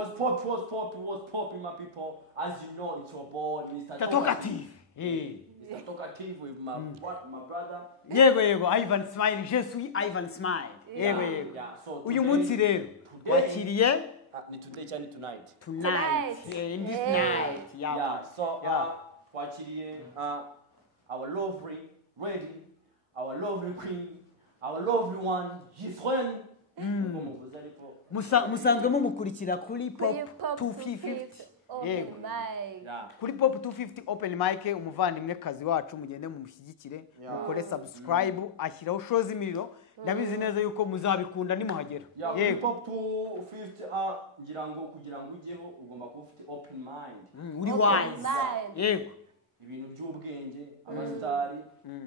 What's popping, my people? As you know, it's your boy, Mr. Talkative. Hey. Mr. Talkative with my brother. Yego, Ivan Smile. Je suis Ivan Smile. Yego. Yeah. So uyu munsi rero wakiriye ni today cyane tonight. In this night. Yeah. So wakiriye our lovely lady, our lovely queen, our lovely one, Gisrene. Musanzwe mumukurikira kuri Pop 250. Yego. Kuri Pop 250 open mic umuvandimwe kazi wacu mugende mumushyigikire mukore subscribe ashyiraho shows imiriro ndabizi neza yuko muzabikunda nimuhagera. Yego. Pop 250 ngira ngo kugira ngo ujyeho ugomba kuba ufite open mind. Uri wise. Yego. Ibintu by'ubwenge abastari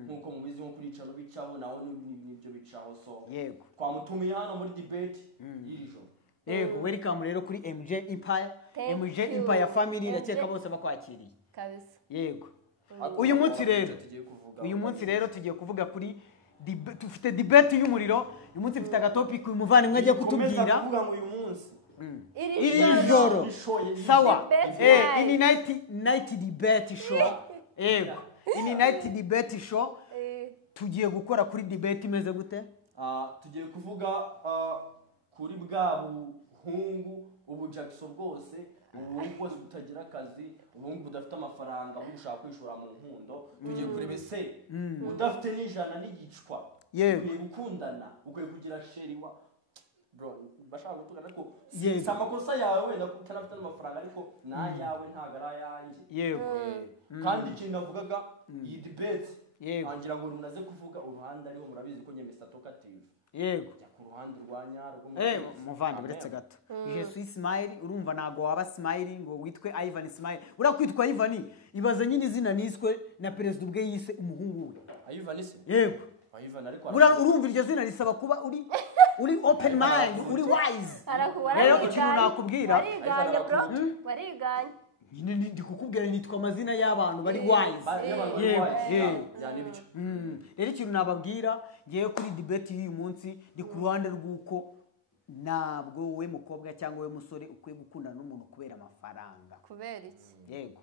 nkuko mubizi nko kuricaro bicaho nawo n'ibyo bicaho so yego kwa mutumiye hano muri debate yirijo yego welcome rero kuri MJ Empire family ndakeka bose bakwakiriye kabisa yego uyu munsi rero tugiye kuvuga kuri tufite debate y'umuriro uyu munsi mfite agatopic uyu muvandimwe agiye kutubwira kuvuga ngo uyu munsi iri joro sawa ini night debate show yego ini night debate show tugiye gukora kuri debate imeze gute tugiye kuvuga kuri bwa buhungu ubu Jackson bwose ubuhungu bwose butagira akazi ubuhungu budafite amafaranga aho ushaka kwishora mu nkundo tugiye kureba se udafite n'ijana n'igicwa ugiye gukundana ugiye kugira sheri wa bro bashaka gutugana ariko si amakosa yawe wenda kutarafite amafaranga ariko nayawe ntago ari ayanjye yego kandi ikintu avugaga iyi debate angira ngo munaze kuvuga uruhande ariho murabizi ko nye Mr. Talkative yego ku ruhande rwa nyarwo muvandi buretse gato je suis Smile urumva nago waba Smile ngo witwe Ivan Smile urakwitwa Ivan ibaza nyine izina niswe na president ubwe yise umuhungu we Ivan ise yego Ivan ariko urumva iryo zina risaba kuba uri open mind uri wise rero ikintu nakubwira wariganye ndi kukubwira nitwa amazina y'abantu bari wise yego rero ikintu nababwira ngiye kuri debate y'uyu munsi ndi ku ruhande rw'uko ntabwo we mukobwa cyangwa we musore ukwiye gukundana n'umuntu kubera amafaranga kubera iki yego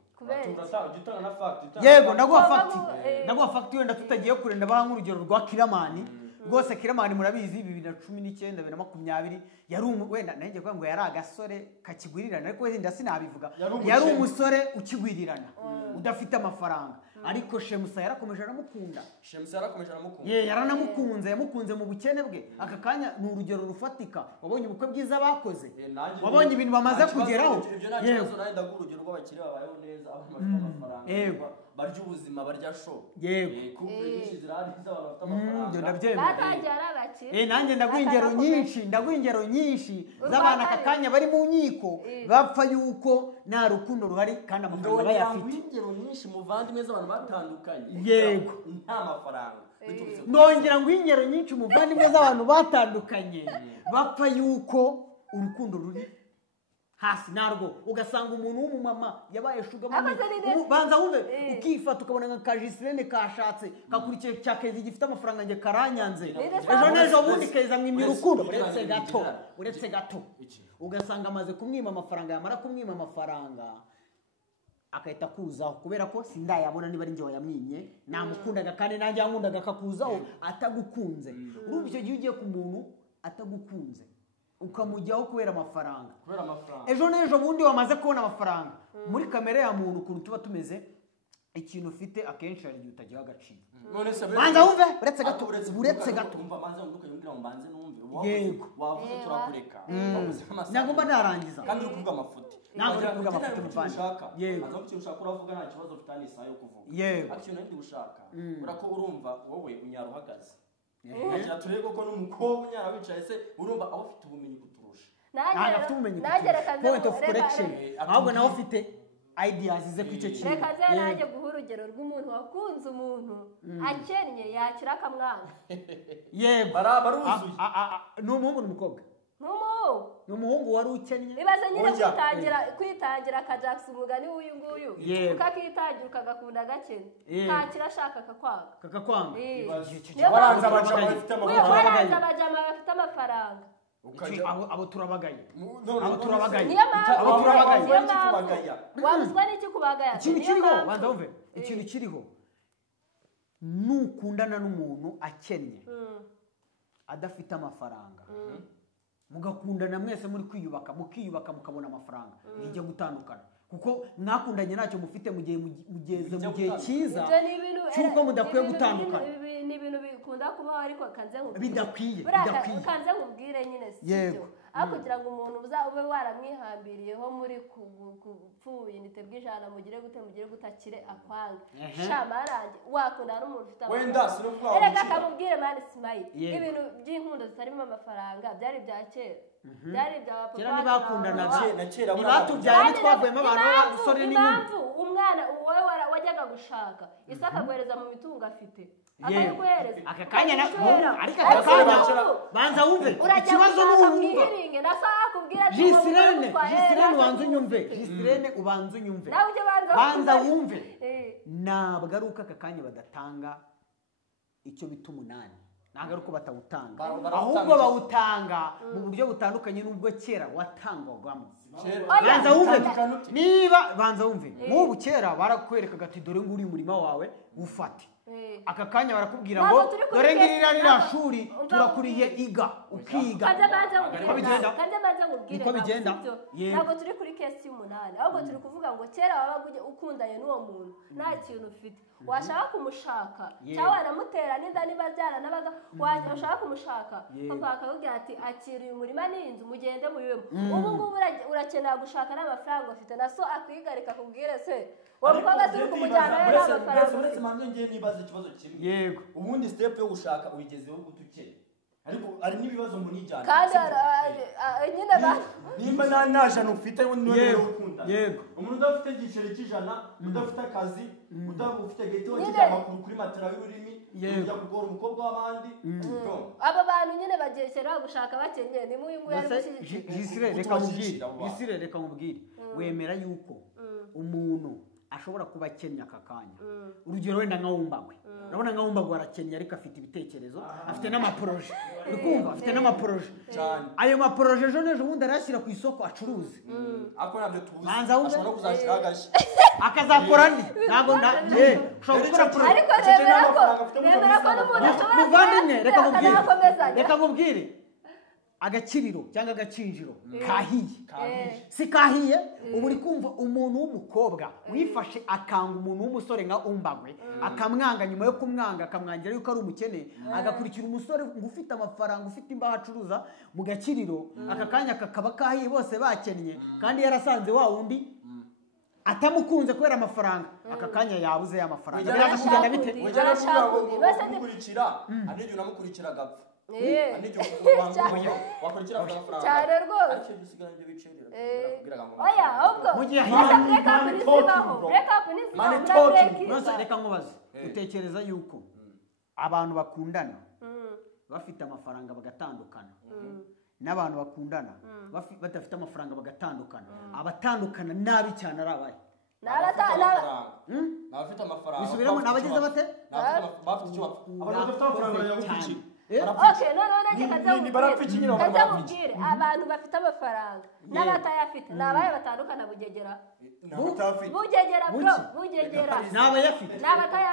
yego ndaguha fact wenda tutagiye kure ndabaha nk'urugero rwa Kiramani rwose Kiramani murabizi 2019 2020 yari wenda nanjye kuvuga ngo yari agasore kakigwirirana ariko wenda sinabivuga yari umusore ukigwirirana udafite amafaranga ariko Shemusa yarakomeje aramukunda yaranamukunze yamukunze mu bukene bwe aka kanya ni urugero rufatika wabonye ubukwe bwiza bakoze wabonye ibintu bamaze kugeraho yego nayo ndaguha urugero rw'abakire babayeho neza abafite amafaranga barya ubuzima barya show yego kuko nyinshi zirari z'abantu bafite amafaranga batangiye arabakire nanjye ndaguha ingero nyinshi z'abana aka kanya bari mu nkiko bapfa yuko nta rukundo ruhari kandi amafaranga bayafite ingero nyinshi muvandimwe z'abantu batandukanye yego nta mafaranga nongera ngo ingero nyinshi muvandimwe z'abantu batandukanye bapfa yuko urukundo ruri hasi narwo ugasanga umuntu w'umumama yabaye sugar mami banza wumve ukifata ukabona nka Kajisirene kashatse kakurikiye cyakezi gifite amafaranga nge karanyanze ejo nejo bundi keza mwimira urukundo uretse gato ugasanga amaze kumwima amafaranga yamara kumwima amafaranga akahita kuzaho kubera ko sindayabona niba ari nje wayamwimye namukundaga kandi nanjye yankundaga akakuzaho atagukunze urumva icyo gihe ugiye ku muntu atagukunze ukamujyaho kubera amafaranga ejo nejo bundi wamaze kubona amafaranga muri kamere ya muntu ukuntu tuba tumeze ikintu ufite akenshi hari igihe utagira agaciro banza wumve uretse gato yego wavuze turakureka nagomba narangiza kandi uri kuvuga amafuti ntabwo uri kuvuga amafuti muvandi yego azo ikintu ushaka uravuga nta kibazo ufite ni isaha yo kuvuga yego ikintu ndi gushaka urako urumva wowe unyaruhagaze agira turego ko n'umukobwa unyara wicaye se urumva aho ufite ubumenyi kuturusha afite ubumenyi point of correction ahubwo nawe ufite ideas ze ku icyo kintu reka nanjye guha urugero rw'umuntu wakunze umuntu akennye yakira akamwana yego baruzuye ni umuhungu n'umukobwa ni umuhungu wari ukennye ibaze nyine kwitangira akajakisi umugani w'uyu nguyu ukakitangira ukagakunda gakennye ntakira ashaka kakakwanga waranze abajama bafite amafaranga abo turabagaye niyo mpamvu wabuzwa n'iki kubagaya ikintu kiriho banza wumve ikintu kiriho nukundana n'umuntu akennye adafite amafaranga mugakundana mwese muri kwiyubaka mukabona amafaranga bijya gutandukana kuko mwakundanye ntacyo mufite mu gihe cyiza cyuko mudakwiye gutandukana ni ibintu bikunda kubaho ariko kanze bidakwiye kanze nkubwire nyine sibyo aho kugira ngo umuntu ube waramwihambiriyeho muri kupfuye nite bw'ijana mugire gutakire akwanga shamarange wakundana n'umuntu ufite amafaranga erega kamubwire mani Smile ibintu by'inkundo zitarimo amafaranga byari bya kera byari bya papa kera ntibakundanaga ntibatubyaye ntitwavuyemo abantu b'abasore n'inkumi umwana wowe wajyaga gushaka isi akaguhereza mu mitungo afite akaguhereza aka kanya ariko aka kanya banza wumve ikibazo n'uwumva Gisirene wanze unyumve Gisirene ubanze unyumve banza wumve ntabwo ari uko aka kanya badatanga icyo bita umunani ntabwo ari uko batawutanga ahubwo bawutanga mu buryo butandukanye n'ubwo kera watangwagamo banza wumve niba banza wumve nk'ubu kera barakwerekaga ati dore nguri umurima wawe ufate aka kanya barakubwira ngo dore ngirira rira shuri turakuriye iga ukiga niko bigenda ntabwo turi kuri kesi y'umunani ahubwo turi kuvuga ngo kera wabaga ukundanye n'uwo muntu nta kintu ufite washaka kumushaka cyangwa wanamutera n'inda niba byaranabaga washaka kumushaka papa akakubwira ati akiriye umurima n'inzu mugende muyibemo ubu ngubu urakenera gushaka n'amafaranga ufite na so akwigarika akubwire se uwo mukobwa turi kumujyana we n'amafaranga uretse mpamvu ngiye nibaza ikibazo kimwe yego ubundi step yo gushaka uyigezeho gutukeye ariko ari n'ibibazo munijyana kandi nyine nimba nta jana ufite niwe ukunda yego umuntu udafite igiceri cy'ijana udafite akazi udafite gito cy'amakuru kuri matera y'ururimi ujya kugora umukobwa w'abandi aba bantu nyine bagesera gushaka bakenye ni muyu nguyu Gisire reka nkubwire wemera yuko umuntu ashobora kuba akenya aka kanya urugero wenda nka Wumbagwe urabona nka Wumbagwe arakenya ariko afite ibitekerezo afite n'amaporoje uri kumva afite n'amaporoje ayo maporoje ejo n'ejo ubundi arashyira ku isoko acuruze ako nabyo tuzi ashobora no kuzashyira agashi akazakora ndi ntabwo ushobora gukora poroje ariko nemera ko n'umuntu ashobora muvandimwe reka nkubwire agakiriro cyangwa agacinjiro kahiye si kahiye ubu uri kumva umuntu w'umukobwa wifashe akanga umuntu w'umusore nka Wumbagwe akamwanga nyuma yo kumwanga akamwangira yuko ari umukene agakurikira umusore ufite amafaranga ufite imbaho acuruza mu gakiriro aka kanya kakaba kahiye bose bakennye kandi yarasanze wa wundi atamukunze kubera amafaranga aka kanya yabuze ya mafaranga biraza kugenda bite ujya gukurikira anijye unamukurikira agapfa cyane rwose oya ahubwo reka nkubaze utekereza yuko abantu bakundana bafite amafaranga bagatandukana n'abantu bakundana badafite amafaranga bagatandukana abatandukana nabi cyane ari abaye n'abafite amafaranga bisubiramo n'abageze bate bafite icyo bapfa abantu badafite amafaranga yagukurikira okay kaza mubwire abantu bafite amafaranga n'abatayafite ni abaye batandukana bugegera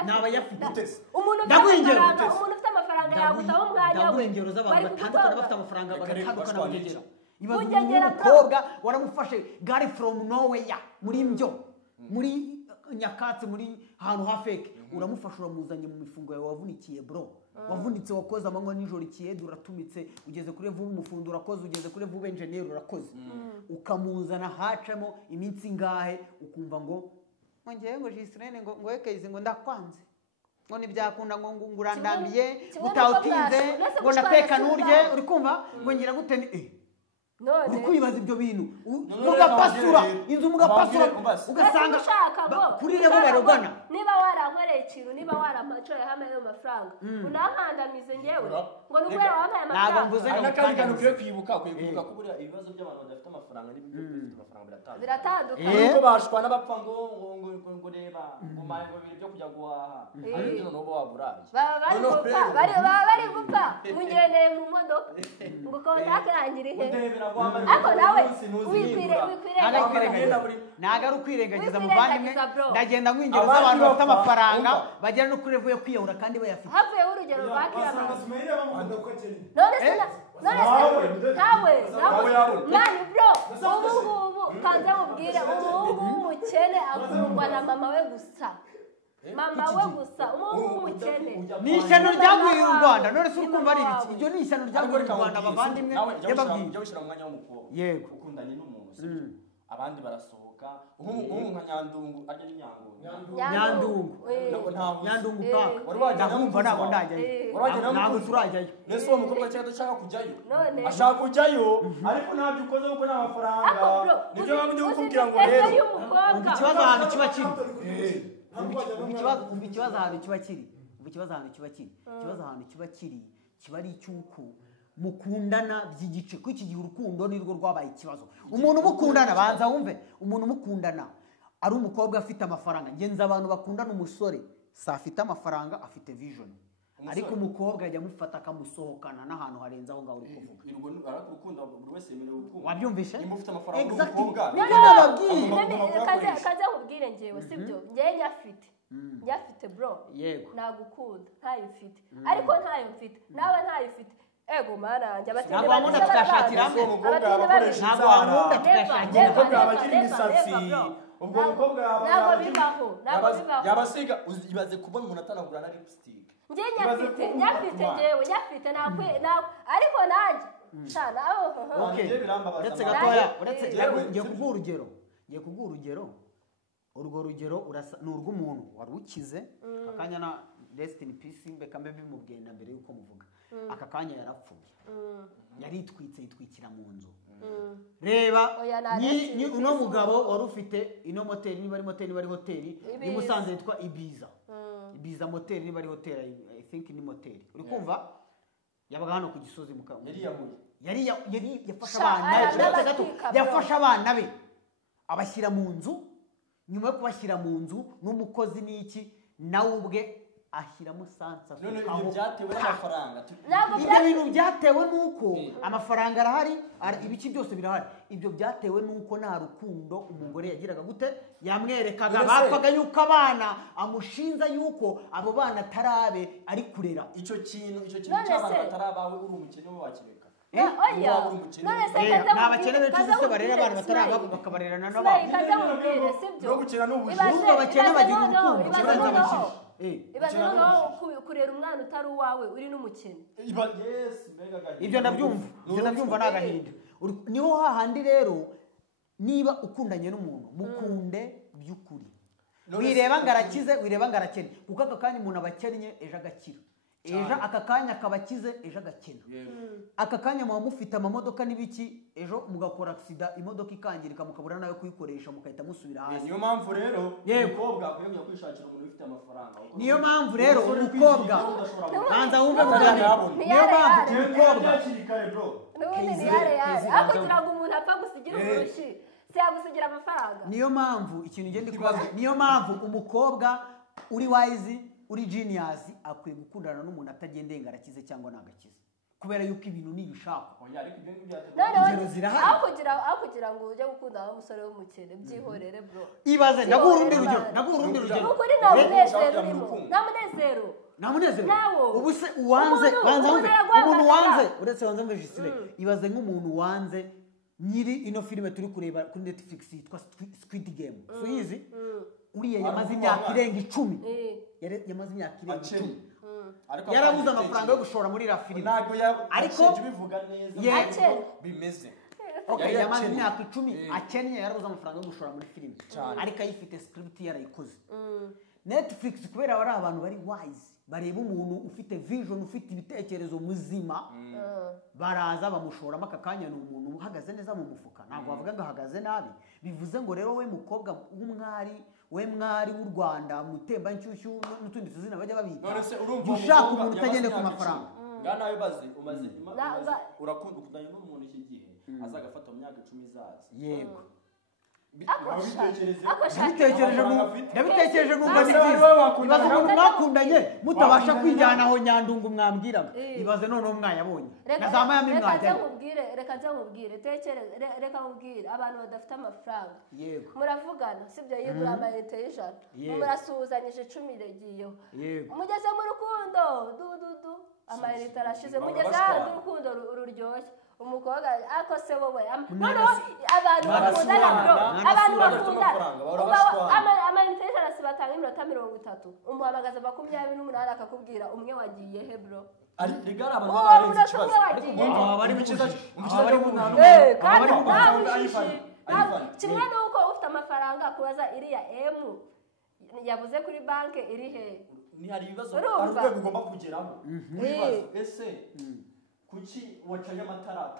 n'abayafite umuntu ufite amafaranga yagutaho umwanya we ingero z'abantu batandukana bafite amafaranga bagatandukana bugegera ibagera umukobwa waramufashe gari from nowhere muri mbyo muri nyakatsi muri ahantu hafeke uramufasha uramuzanye mu mifungo yawe wavunikiye bro wavunitse wakoze amanywa nijoro ikiyede uratumitse ugeze kuri vuba umufundo urakoze ugeze kuri vuba engineer urakoze ukamuzana hacamo iminsi ngahe ukumva ngo ngeye ngo Gisirene ngo ekeizi ngo ndakwanze ngo nibyakunda ngo ngurandambiye utawutinze ngo nateka nurye uri kumva ngo ngira gute uri kwibaza ibyo bintu mugapasura inzu mugapasura ugasanga kuri rebo barogana niba warankoreye ikintu niba warampacoye hamwe ayo mafaranga unankandamize ngewe ngo nubwo wampaye amafaranga n'akandi kantu ukwiye kwibuka ko buriya ibibazo by'abantu badafite amafaranga n'ibyo bafite amafaranga biratandukanye kuko bashwana bapfa ngo reba ngo maye babiri byo kujya guhaha ariko none uba waburaye bari gupfa mugendeye mu modoka ngo kontakte irangire he ariko nawe wikwire ntago ari ukwirengagiza muvandimwe ndagenda nkwinjira z'abantu bafite amafaranga bagera no kuri revo yo kwiyahura kandi bayafite havuyeho urugero rwa kiyama nawe mani bro ubu kanze mubwire umuhungu w'umukene akundwa na mama we gusa mama we gusa umuhungu w'umukene ni ishyano ryagwiriye u Rwanda none se ukumva ari ibiki ibyo ni ishyano ryagwiriye u Rwanda abavandimwe yababwiye jya wishyira mu mwanya w'umukobwa yego ukundanye n'umuntu abandi barasohoka nk'ubu nka Nyandungu ajya ni Nyandungu paka ndakumva ntabwo ndajyayo ntabwo turajyayo mbese uwo mukobwa cyangwa adashaka kujyayo ashaka kujyayo ariko ntabyo ukoze kuko nta mafaranga nibyo mpamvu ndi kukubwira ngo rero ikibazo ahantu kiba kiri ikibazo ahantu kiba kiri kiba ari icy'uko mukundana by'igice ko iki gihe urukundo nirwo rwabaye ikibazo umuntu mukundana banza wumve umuntu mukundana ari umukobwa afite amafaranga ngenza abantu bakundana umusore sa afite amafaranga afite vision ariko umukobwa ajya amufata akamusohokana n'ahantu harenze aho ngaho uri kuvuga urukundo buri wese yemerewe urukundo wabyumvishe nimba ufite amafaranga umukobwa kaze nkubwire njyewe sibyo njyewe nyafite bro nagukunda ntayo ufite ariko ntayo mfite nawe ntayo ufite ego mana njya batinde ntabwo tukashakira ntabwo wamunda tukashakira umukobwa abagira imisatsi ubwo mukobwa yabasiga ibaze kubona umuntu atanagura na lipstick njye nyafite ariko nanjye shana uretse gatoya ngiye kuguha urugero urwo rugero ni urw'umuntu wari ukize akanya na rest in peace mbeka mbe bimubwenda mbere yuko muvuga aka kanya yarapfuye yaritwitse yitwikira mu nzu reba uno mugabo wari ufite ino moteri niba ari moteri niba ari hoteli ni Musanze yitwa Ibiza moteri niba ari hoteli I think ni moteri uri kumva yabaga hano ku Gisozi yari yafashe abana be abashyira mu nzu nyuma yo kubashyira mu nzu n'umukozi n'iki nawe ubwe ashyiramo sansa none ibyo byatewe n'amafaranga ibyo bintu byatewe nuko amafaranga arahari ibiki byose birahari ibyo byatewe nuko nta rukundo umugore yagiraga gute yamwerekaga bapfaga yuko abana amushinza yuko abo bana tarabe ari kurera icyo kintu cy'abana batarabawe uri umukene we wakireka ni abakene benshi se barera abana bataraba bakabarerana n'abana no gukina n'ubujiji ubwo abakene bagira urukundo kibanza abakene ibaze noneho kurera umwana utari uwawe uri n'umukene ibyo ndabyumva n'agahinda niho hahandi rero niba ukundanye n'umuntu mukunde by'ukuri wireba ngo arakize wireba ngo arakene kuko aka kanya umuntu aba akennye ejo agakira ejo aka kanya akaba akize ejo agakena aka kanya muba mufite amamodoka n'ibiki ejo mugakora aksida imodoka ikangirika mukabura nayo kuyikoresha mukahita musubira hasi niyo mpamvu rero umukobwa akwiye kwishakira umuntu ufite amafaranga niyo mpamvu rero umukobwa banza wumve kuganira niyo mpamvu umukobwa n'ubundi ni yare ariko kugira ngo umuntu apfa gusigira uburushi si yagusigira amafaranga niyo mpamvu ikintu ngende kubaza niyo mpamvu umukobwa uri wise uri genius akwiye gukundana n'umuntu atagendeye ngo arakize cyangwa nagakize kubera yuko ibintu nibishaka ingero zirahari aho kugira ngo ujye gukundana n'umusore w'umukene byihorere bro ibaze ndaguha urundi rugero ukuri nta munezero urimo nta munezero ubu se uwanze banza wumve umuntu wanze uretse wanze mve Gisile ibaze nk'umuntu wanze nyiri ino filime turi kureba kuri Netflix yitwa Squid Game suyizi uriya yamaze imyaka irenga 10 yamaze imyaka irenga 10 yarabuze amafaranga yo gushora muri ira filime ariko bivuga neza bimeze yamaze imyaka 10 akennye yarabuze amafaranga yo gushora muri filime ariko ayifite script yarayikoze Netflix kubera bari abantu bari wise bareba umuntu ufite vision ufite ibitekerezo muzima baraza bamushoramo aka kanya ni umuntu uhagaze neza mu mufuka ntabwo bavuga ngo ahagaze nabi bivuze ngo rero we mukobwa w'umwari we mwari w'u Rwanda mutemba nshyushyu n'utundi tuzina bajya babita ushaka umuntu utagende ku mafaranga ngana nawe bazi umaze urakunda ukundanye n'umuntu iki gihe azagafata mu myaka 10 izaza yego nabitekereje numva ni byiza ibaze umuntu mwakundanye mutabasha kwijyana aho nyandungu mwambwiraga ibaze none mwayabonye nazamayamo mwajya reka nkubwire reka nkubwire abantu badafite amafaranga yego muravugana sibyo yigura amayinite y'ijana murasuhuzanyije 10 regiyo mugeze mu rukundo dududu amayinite arashize mugeze hanze urukundo ruryoshye umukobwa ako se wowe noneho abantu bakundana amayinite y'ijana si batanga iminota 30 umuhamagaza 28 akakubwira umwe wagiye he bro ari rigara abantu barenze ikibazo kimwe nuko ufite amafaranga kubaza iriya M yabuze kuri banke iri he ni hari ibibazo arubwo bigomba kugeraho ese kuki wacanye amatara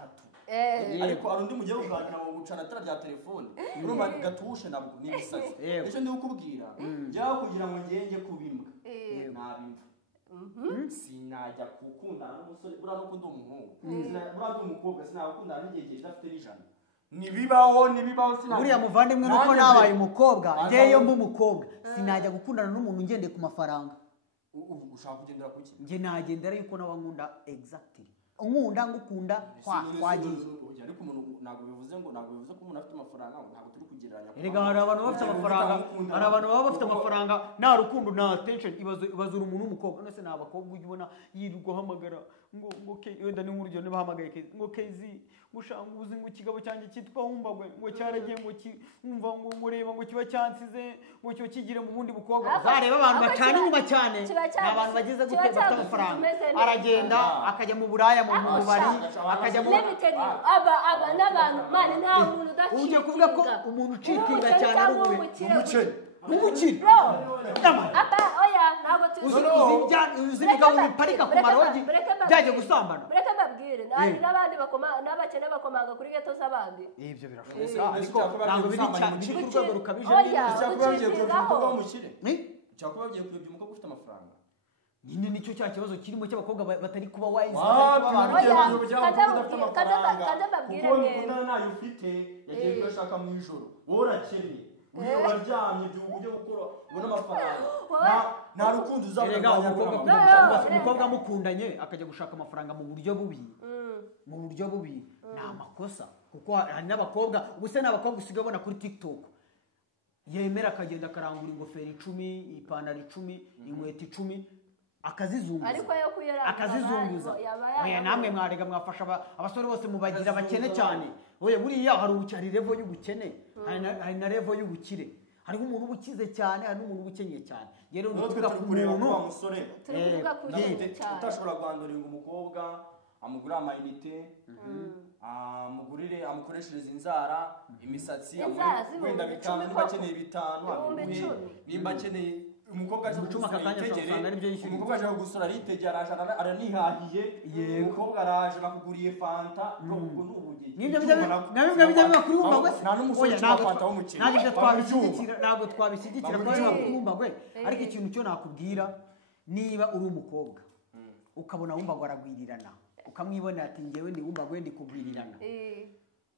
3 ariko arundi mugiye kuganira ngo gucana atara rya telefone urumva gatushe nabwo ni bisazi ejo ndi ukubwira njya kugira ngo ngenge kubimbwa nabimva sinajya gukundana n'umusore bura no kundi umuhungu bura no umukobwa sinakundana n'igihe kidafite n'ijana nibibaho sinajya buriya muvandimwe nuko nabaye umukobwa ngeyo mbu umukobwa sinajya gukundana n'umuntu ngende ku mafaranga ushaka kugendera kuki nge nagendera yuko nawe nkunda exactly unkunda ngukunda twagiye ariko umuntu ntabwo bivuze ko umuntu afite amafaranga ntabwo turi kugereranya erega hari abantu bafite amafaranga hari abantu baba bafite amafaranga nta rukundo nta attention ibazura umuntu w'umukobwa none se nta bakobwa ujya ubona yirirwa ahamagara ngo wenda ni nk'urugero niba ahamagaye Kezi ngo Kezi gushanga ubuzi ngo ikigabo cyanjye cyitwa Humbagwe ngo cyaragiye ngo umva ngo ureba ngo kiba cyansize ngo cyo kigire mu bundi bukobwa zareba abantu bacana inyuma cyane abantu bagize gute bafite amafaranga aragenda akajya mu buraya mu bubari akajya mu aba n'abantu mane nta muntu udacika uje kuvuga ko umuntu ucikinga cyane ari umuceri oya ntabwo uzibika mu parika ku marogi byaje gusambana bureka mbabwire n'abandi n'abakene bakomanga kuri geto z'abandi ibyo birashoboka ariko ntabwo biri cyane biri ku rwego rukabije cyakubabwiye kuyobya umukobwa ufite amafaranga nyine nicyo cya kibazo kirimo cy'abakobwa batari kuba wise kuko ukundana nayo ufite yagiye kuyashaka mu ijoro wowe urakennye uyu waryamye ujye gukora ubona amafaranga nta rukundo uzabona umukobwa mukundanye akajya gushaka amafaranga mu buryo bubi ni amakosa kuko hari n'abakobwa ubuse n'abakobwa usigaye ubona kuri TikTok yemera akagenda akarangura ingofero 10 ipantaro 10 inkweto 10 akazizunguza oya namwe mwarega mwafasha abasore bose mubagira abakene cyane oya buriya hari level y'ubukene hari na level y'ubukire hari umuntu ubukize cyane hari n'umuntu ubukenye cyane rero tuvuga ku muntu wa musore utashobora guhanduringa umukobwa amugura amayinite amukoreshereza inzara imisatsi wenda bitanu niba akeneye 5 nimba akeneye umukobwa aje gusura aritegera aranihahiye umukobwa araje nakuguriye fanta ubwo n'ubugiye nibyo bijya kuri Humbagwe nta n'umusore ushaka fanta w'umukene ntabwo twabishyigikira kuri Humbagwe ariko ikintu cyo nakubwira niba uri umukobwa ukabona Humbagwe aragwirirana ukamwibonera ati ngewe ndi Humbagwe ndi kugwirirana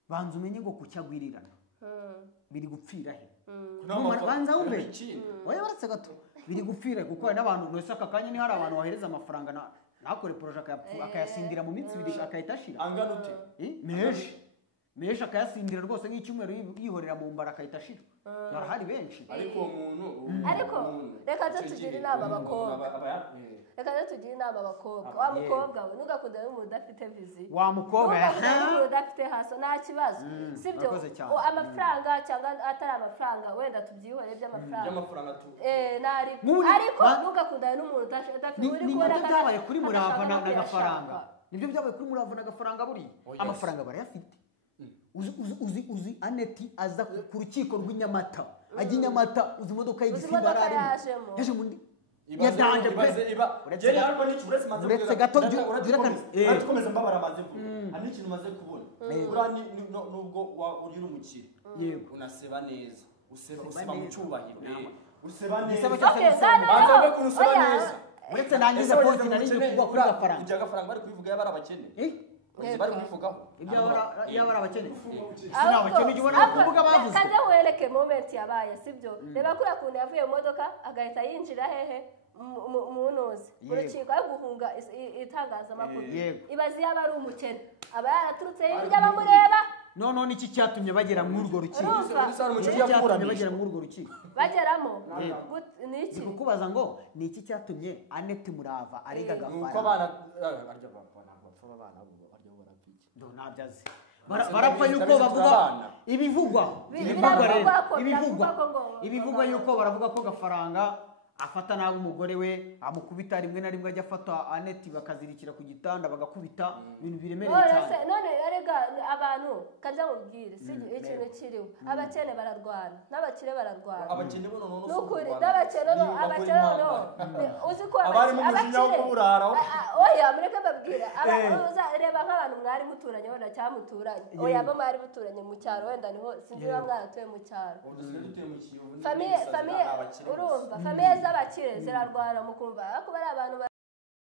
banza umenye ngo kucyagwirirana biri gupfira he banza wumve oya baratse gato biri gupfira kuko hari n'abantu nose aka kanya ni hari abantu bahereza amafaranga nakore projet akayasindira mu minsi 2 akahita ashira angana ute meje akayasindira rwose nk'icyumweru yihorera mu mbara akahita ashira barahari benshi ariko umuntu reka tugira inama abakobwa wa mukobwa we ntugakundane n'umuntu udafite vizi wa mukobwa n'umuntu udafite haso nta kibazo sibyo amafaranga cyangwa atari amafaranga wenda tubyihore by'amafaranga ariko ntugakundane n'umuntu udafite uri kubona ko byabaye kuri Murava n'agafaranga nibyo byabaye kuri Murava n'agafaranga buri amafaranga barayafite uzi Aneti aza ku rukiko rw'Inyamata ajya Inyamata uzi imodoka y'igisimba ararimo yaje mundi yadanje pe uretse gato urakomeza mbabara amaze mvuga hari n'ikintu umaze kubona nubwo uri umukire unaseba neza useba mu cyubahiro useba neza banza ko useba neza uretse nangiza point nari kugwa kuri gafaranga ibya gafaranga bari kubivuga yabara abakene bari kubivugaho ibyo yabara abakene sinabakene ujye ubona kuvuga bavuze kaje wereke moment yabaye sibyo reba kuri akuntu yavuye mu modoka agahita yinjira hehe mu noze urukiko yo guhunga itangazamakuru ibazi yaba ari umukene aba yaraturutse hirya bamureba no niki cyatumye bagera muri urwo rukiko bageramo niki kukubaza ngo niki cyatumye Annette Murava arega gafaranga uko bana ntabyazi barapfa yuko bavuga ibivugwa yuko baravuga ko gafaranga afata nabi umugore we amukubita rimwe na rimwe ajya afata Annette bakazirikira ku gitanda bagakubita ibintu biremereye cyane none yarega abantu kaza mubwire si ikintu kiriho abakene bararwana n'abakire bararwana abakene bo none n'ukuri n'abakene uzi ko abari mu mujinya wo kuburara oya mureke babwira reba nk'abantu mwari muturanye wenda cyamuturanye oya bo mwari muturanye mu cyaro wenda niho sinzi ba mwaratuye mu cyaro famille urumva famille z'abakire zirarwana mukumva kuba ari abantu